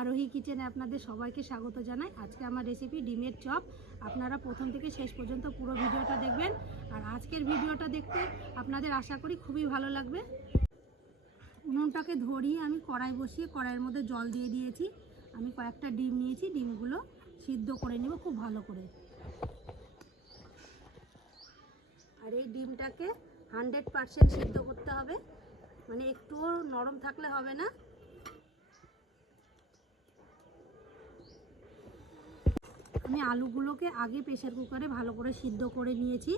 আরোহী কিচেনে আপনাদের সবাইকে স্বাগত জানাই। আজকে আমার রেসিপি ডিমের চপ। আপনারা প্রথম থেকে শেষ পর্যন্ত পুরো ভিডিওটা দেখবেন। আর আজকের ভিডিওটা দেখতে আপনাদের আশা করি খুবই ভালো লাগবে। উনুনটাকে ধরিয়ে আমি কড়াই বসিয়ে কড়াইয়ের মধ্যে জল দিয়ে দিয়েছি। আমি কয়েকটা ডিম নিয়েছি। ডিমগুলো সিদ্ধ করে নেব খুব ভালো করে। আর এই ডিমটাকে হান্ড্রেড পারসেন্ট সিদ্ধ করতে হবে। মানে একটুও নরম থাকলে হবে না। আমি আলুগুলোকে আগে প্রেশার কুকারে ভালো করে সিদ্ধ করে নিয়েছি।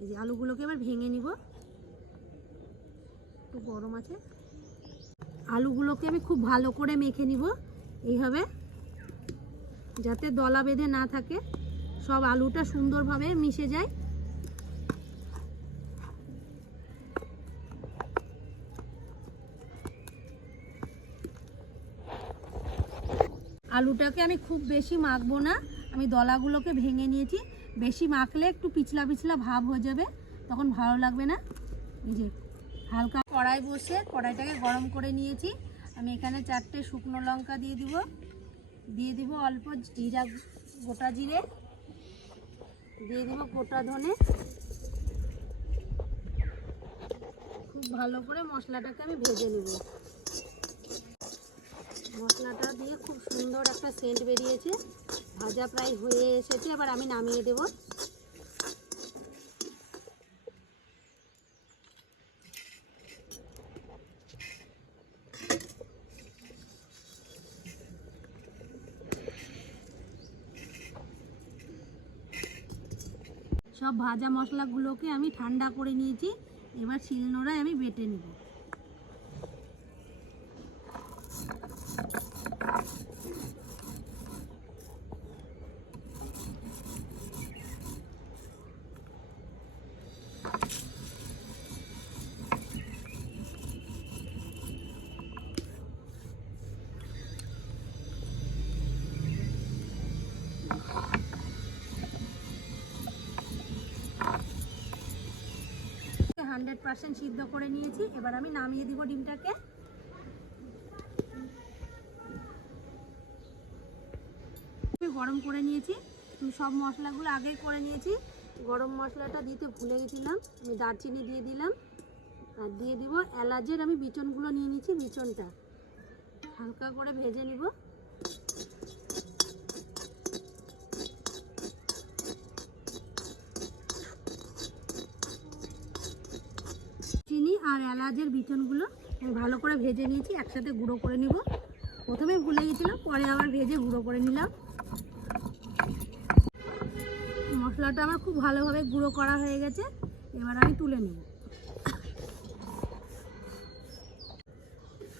এই যে আলুগুলোকে এবার ভেঙে নিব। একটু গরম আছে। আলুগুলোকে আমি খুব ভালো করে মেখে নিব। এইভাবে। যাতে দলা বেঁধে না থাকে। সব আলুটা সুন্দরভাবে মিশে যায়। আলুটাকে আমি খুব বেশি মাখবো না। আমি দলাগুলোকে ভেঙে নিয়েছি। বেশি মাখলে একটু পিছলা পিছলা ভাব হয়ে যাবে, তখন ভালো লাগবে না। এই যে হালকা কড়াই বসে কড়াইটাকে গরম করে নিয়েছি। আমি এখানে চারটে শুকনো লঙ্কা দিয়ে দিব। দিয়ে দিব অল্প জিরা গোটা জিরে। দিয়ে দিব গোটা ধনে। খুব ভালো করে মশলাটাকে আমি ভেজে নেব। মশলাটা দিয়ে খুব সুন্দর একটা সেন্ট বেরিয়েছে। ভাজা প্রায় হয়ে এসেছে, এবার আমি নামিয়ে দেব। সব ভাজা মশলাগুলোকে আমি ঠান্ডা করে নিয়েছি, এবার শিলনোড়ায় আমি বেটে নেব। হান্ড্রেড পার্সেন্ট সিদ্ধ করে নিয়েছি। এবার আমি নামিয়ে দিব ডিমটাকে। আমি গরম করে নিয়েছি। সব মশলাগুলো আগেই করে নিয়েছি। গরম মশলাটা দিতে ভুলে গেছিলাম। আমি দারচিনি দিয়ে দিলাম। আর দিয়ে দিব এলাচের আমি বিচনগুলো নিয়ে নিয়েছি বিচনটা। হালকা করে ভেজে নিব। আর এলাচের বিচনগুলো আমি ভালো করে ভেজে নিয়েছি, একসাথে গুঁড়ো করে নিব। প্রথমে ভুলে গেছিলাম, পরে আবার ভেজে গুঁড়ো করে নিলাম। মশলাটা আমার খুব ভালোভাবে গুঁড়ো করা হয়ে গেছে, এবার আমি তুলে নেব।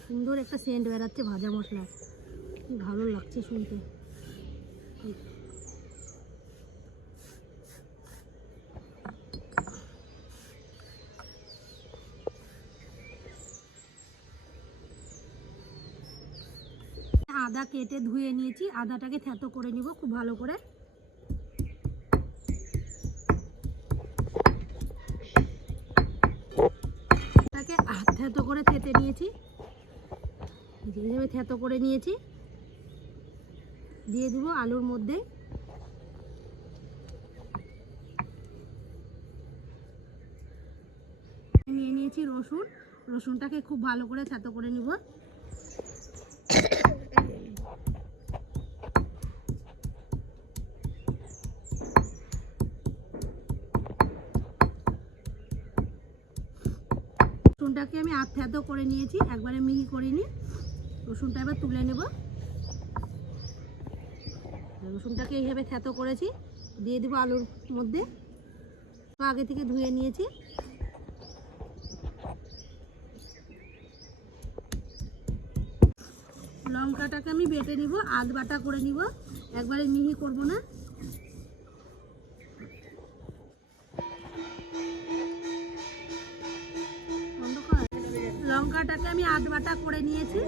সুন্দর একটা সেন্ট বেরাচ্ছে ভাজা মশলা ভালো লাগছে শুনতে। আদা কেটে ধুয়ে নিয়েছি। আদাটাকে থেতো করে নিব খুব ভালো করে। থেতো করে থেতে নিয়েছি। থেতো করে নিয়েছি। দিয়ে দিব আলুর মধ্যে। নিয়ে নিয়েছি রসুন। রসুনটাকে খুব ভালো করে থেতো করে নিব। রসুনটাকে আমি আধ করে নিয়েছি, একবারে মিহি করিনি। রসুনটা এবার তুলে নেব। রসুনটাকে এইভাবে থেতো করেছি, দিয়ে দেবো আলুর মধ্যে। আগে থেকে ধুয়ে নিয়েছি। লঙ্কাটাকে আমি বেটে নিব আধ বাটা করে নিব। একবারে মিহি করব না। আমি আধ বাটা করে নিয়েছি।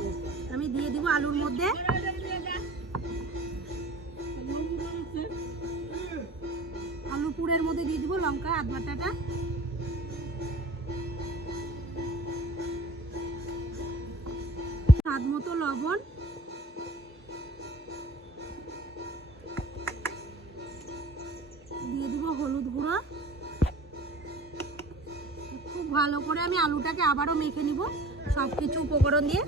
আমি দিয়ে দিব আলুর মধ্যে। আলু পুরের মধ্যে দিয়ে দিব লঙ্কা আধ বাটাটা। স্বাদ মতো লবণ। দিয়ে দিব হলুদ গুঁড়ো। খুব ভালো করে আমি আলুটাকে আবারও মেখে নিব। সব কিছু উপকরণ দিয়ে।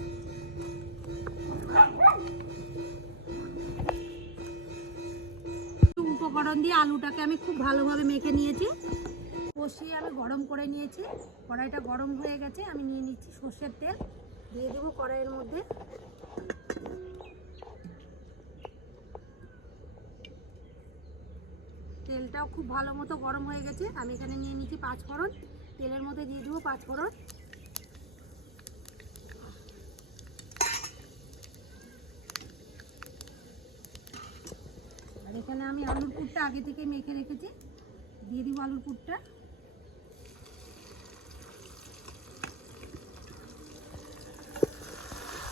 উপকরণ দিয়ে আলুটাকে আমি খুব ভালোভাবে মেখে নিয়েছি। কষিয়ে আমি গরম করে নিয়েছি। কড়াইটা গরম হয়ে গেছে, আমি নিয়ে নিচ্ছি সর্ষের তেল। দিয়ে দেবো কড়াইয়ের মধ্যে। তেলটাও খুব ভালো মতো গরম হয়ে গেছে। আমি এখানে নিয়ে নিচ্ছি পাঁচ ফোড়ন তেলের মধ্যে দিয়ে দেবো পাঁচ এখানে আমি আলুর পুরটা আগে থেকে মেখে রেখেছি। দিয়ে দিব আলুর পুরটা।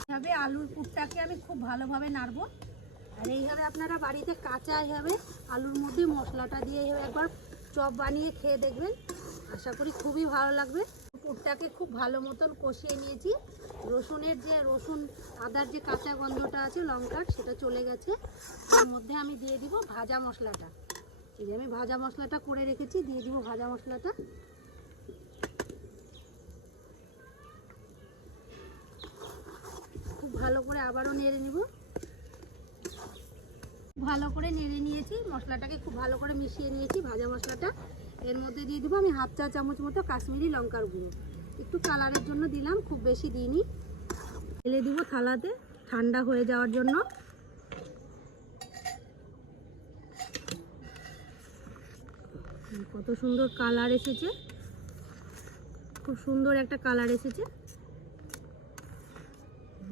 এইভাবে আলুর পুরটাকে আমি খুব ভালোভাবে নাড়বো। আর এইভাবে আপনারা বাড়িতে কাঁচা এইভাবে আলুর মধ্যে মশলাটা দিয়ে এইভাবে একবার চপ বানিয়ে খেয়ে দেখবেন। আশা করি খুবই ভালো লাগবে। পুরটাকে খুব ভালো মতন কষিয়ে নিয়েছি। রসুনের যে রসুন, আদার যে কাঁচা গন্ধটা আছে, লঙ্কার, সেটা চলে গেছে। তার মধ্যে আমি দিয়ে দিব ভাজা মশলাটা। এই যে আমি ভাজা মশলাটা করে রেখেছি, দিয়ে দিব ভাজা মশলাটা। খুব ভালো করে আবারও নেড়ে নিব। ভালো করে নেড়ে নিয়েছি, মশলাটাকে খুব ভালো করে মিশিয়ে নিয়েছি ভাজা মশলাটা। এর মধ্যে দিয়ে দিব আমি হাফ চা চামচ মতো কাশ্মীরি লঙ্কার গুঁড়ো। একটু কালারের জন্য দিলাম, খুব বেশি দিইনি। ঢেলে দিব থালাতে, ঠান্ডা হয়ে যাওয়ার জন্য। কত সুন্দর কালার এসেছে। খুব সুন্দর একটা কালার এসেছে।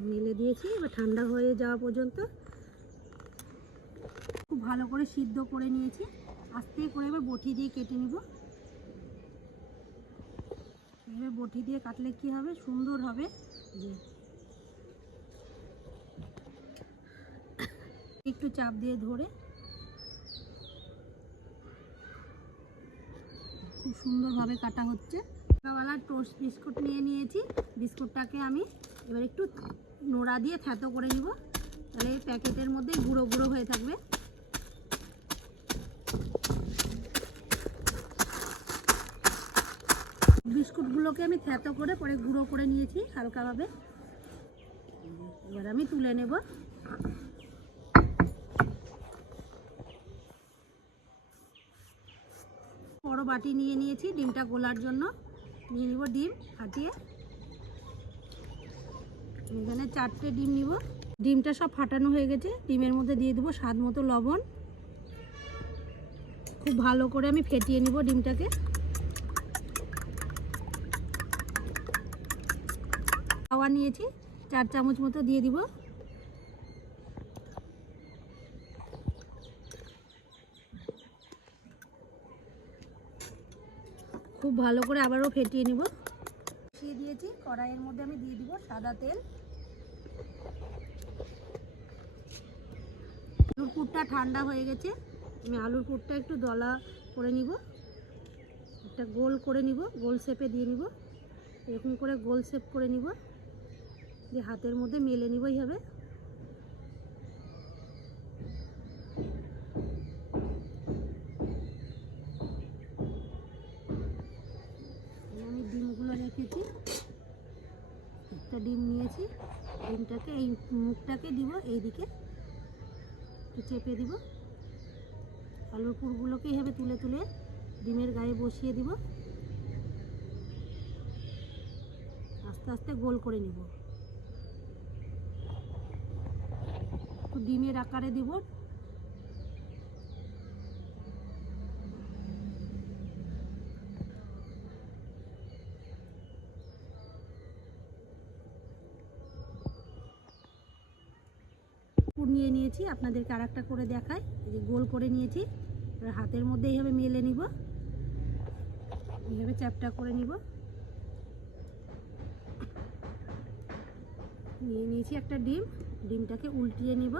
মেলে দিয়েছি, এবার ঠান্ডা হয়ে যাওয়া পর্যন্ত। খুব ভালো করে সিদ্ধ করে নিয়েছি। আস্তে করে এবার বটি দিয়ে কেটে নিব। এবার বটি দিয়ে কাটলে কি হবে? সুন্দর হবে। যে। একটু চাপ দিয়ে ধরে। খুব সুন্দরভাবে কাটা হচ্ছে। সকালবেলা টোস্ট বিস্কুট নিয়ে নিয়েছি। বিস্কুটটাকে আমি এবার একটু নোড়া দিয়ে থ্যাতো করে নিব। তাহলে প্যাকেটের মধ্যে গুঁড়ো গুঁড়ো হয়ে থাকবে। বিস্কুটগুলোকে আমি থ্যাতো করে পরে গুঁড়ো করে নিয়েছি হালকাভাবে। এবার আমি তুলে নেব। বড় বাটি নিয়ে নিয়েছি, ডিমটা গোলার জন্য। নিয়ে নিব ডিম, ফাটিয়ে। এখানে চারটে ডিম নিব। ডিমটা সব ফাটানো হয়ে গেছে। ডিমের মধ্যে দিয়ে দেবো স্বাদ মতো লবণ। খুব ভালো করে আমি ফেটিয়ে নিব ডিমটাকে। খাওয়া নিয়েছি। চার চামচ মতো দিয়ে দিব। খুব ভালো করে আবারও ফেটিয়ে নিব। মিশিয়ে দিয়েছি। কড়াইয়ের মধ্যে আমি দিয়ে দিব সাদা তেল। আলুর পুরটা ঠান্ডা হয়ে গেছে। আমি আলুর পুরটা একটু দলা করে নিব। একটা গোল করে নিব। গোল শেপে দিয়ে নিব। এরকম করে গোল শেপ করে নিব। দিয়ে হাতের মধ্যে মেলে নিব হবে আমি ডিমগুলো রেখেছি। একটা ডিম নিয়েছি। ডিমটাকে এই মুখটাকে দিব একটু চেপে দিব। আলুর পুরগুলোকে এইভাবে তুলে তুলে ডিমের গায়ে বসিয়ে দিব। আস্তে আস্তে গোল করে নিব। একটু ডিমের আকারে দিব। নিয়ে নিয়েছি, আপনাদেরকে আর একটা করে দেখাই। এই যে গোল করে নিয়েছি হাতের মধ্যে এইভাবে মেলে নিব। এইভাবে চ্যাপটা করে নিব। নিয়ে নিয়েছি একটা ডিম। ডিমটাকে উল্টিয়ে নিব।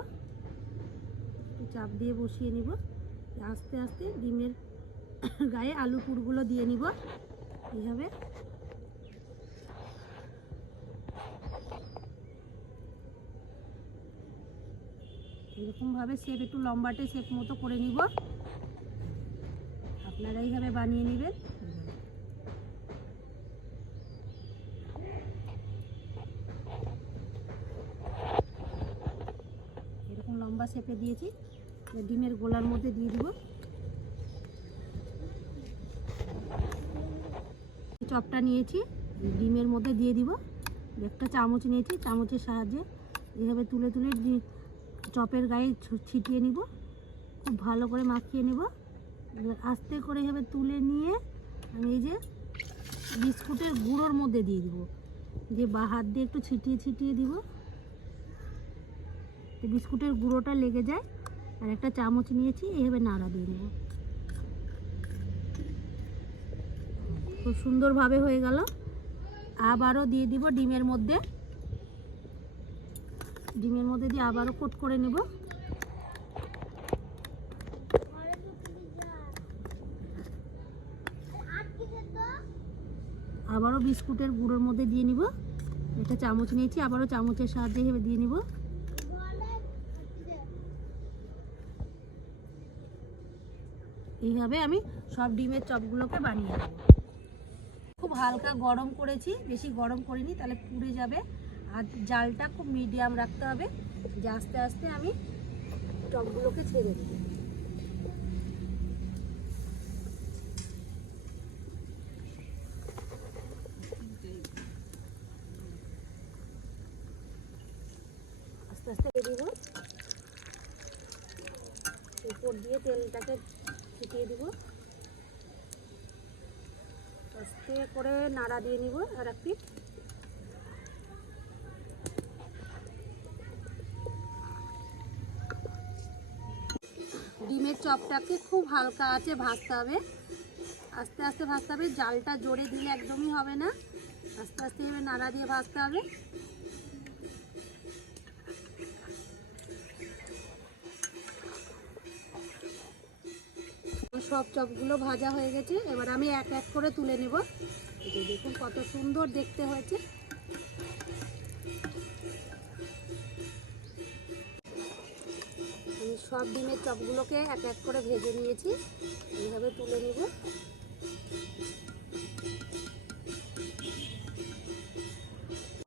চাপ দিয়ে বসিয়ে নিব। আস্তে আস্তে ডিমের গায়ে আলু পুরগুলো দিয়ে নিব। এইভাবে এরকমভাবে শেপ একটু লম্বাটে শেপ মতো করে নিব। আপনারা এইভাবে বানিয়ে নেবেন। লম্বা শেপে দিয়েছি। ডিমের গোলার মধ্যে দিয়ে দিব। চপটা নিয়েছি, ডিমের মধ্যে দিয়ে দিব। একটা চামচ নিয়েছি, চামচের সাহায্যে এভাবে তুলে তুলে চপের গায়ে ছিটিয়ে নিব। খুব ভালো করে মাখিয়ে নেব। আস্তে করে এভাবে তুলে নিয়ে আমি এই যে বিস্কুটের গুঁড়োর মধ্যে দিয়ে দিব। দিয়ে বা হাত দিয়ে একটু ছিটিয়ে ছিটিয়ে দিব। বিস্কুটের গুঁড়োটা লেগে যায়, আর একটা চামচ নিয়েছি, এইভাবে নাড়া দিয়ে নেব। খুব সুন্দরভাবে হয়ে গেল। আবারও দিয়ে দিব ডিমের মধ্যে। ডিমের মধ্যে দিয়ে আবারও কোট করে নেব। আবারও বিস্কুটের গুঁড়োর মধ্যে দিয়ে নিব। একটা চামচ নিয়েছি, আবারও চামচের সাহায্যে দিয়ে নিব। এইভাবে আমি সব ডিমের চপগুলোকে বানিয়ে নেব। খুব হালকা গরম করেছি, বেশি গরম করিনি, তাহলে পুড়ে যাবে। আর জালটা খুব মিডিয়াম রাখতে হবে, যে আস্তে আস্তে আমি চপগুলোকে ছেড়ে দেবো। আস্তে আস্তে দিয়ে তেলটাকে ছিটিয়ে দিব। আস্তে করে নাড়া দিয়ে নিব আর একটি ডিমের চপটাকে খুব হালকা আছে ভাজতে হবে। আস্তে আস্তে ভাজতে হবে। জালটা জোরে দিলে একদমই হবে না। আস্তে আস্তে এভাবে নাড়া দিয়ে ভাজতে হবে। সব চপগুলো ভাজা হয়ে গেছে। এবার আমি এক এক করে তুলে নেব। দেখুন কত সুন্দর দেখতে হয়েছে। আমি সব ডিমের চপগুলোকে এক এক করে ভেজে নিয়েছি। এইভাবে তুলে নেব।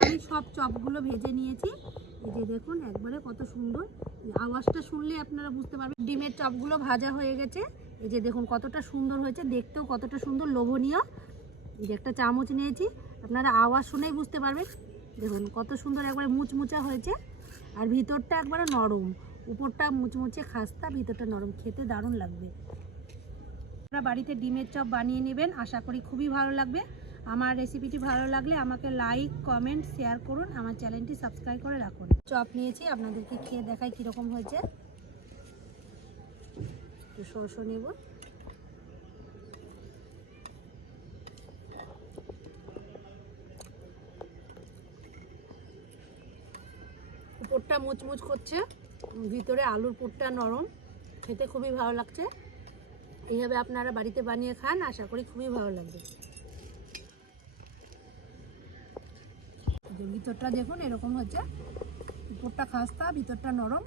আমি সব চপগুলো ভেজে নিয়েছি। এই যে দেখুন, একবারে কত সুন্দর। আওয়াজটা শুনলে আপনারা বুঝতে পারবেন। ডিমের চপগুলো ভাজা হয়ে গেছে। এই যে দেখুন কতটা সুন্দর হয়েছে, দেখতেও কতটা সুন্দর, লোভনীয়। এই যে একটা চামচ নিয়েছি, আপনারা আওয়াজ শুনেই বুঝতে পারবেন। দেখুন কত সুন্দর একবারে মুচমুচা হয়েছে, আর ভিতরটা একবারে নরম। উপরটা মুচমুচে খাস্তা, ভিতরটা নরম। খেতে দারুণ লাগবে। আপনারা বাড়িতে ডিমের চপ বানিয়ে নেবেন, আশা করি খুবই ভালো লাগবে। আমার রেসিপিটি ভালো লাগলে আমাকে লাইক কমেন্ট শেয়ার করুন। আমার চ্যানেলটি সাবস্ক্রাইব করে রাখুন। চপ নিয়েছি, আপনাদেরকে খেয়ে দেখাই কীরকম হয়েছে। একটু সরষ নেব। উপরটা মুচমুচ করছে, ভিতরে আলুর পুরটা নরম। খেতে খুবই ভালো লাগছে। এইভাবে আপনারা বাড়িতে বানিয়ে খান, আশা করি খুবই ভালো লাগবে। ভিতরটা দেখুন, এরকম হচ্ছে। উপরটা খাস্তা, ভিতরটা নরম।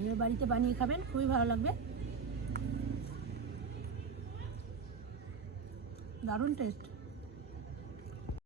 এইভাবে বাড়িতে বানিয়ে খাবেন খুবই ভালো লাগবে। দারুণ টেস্ট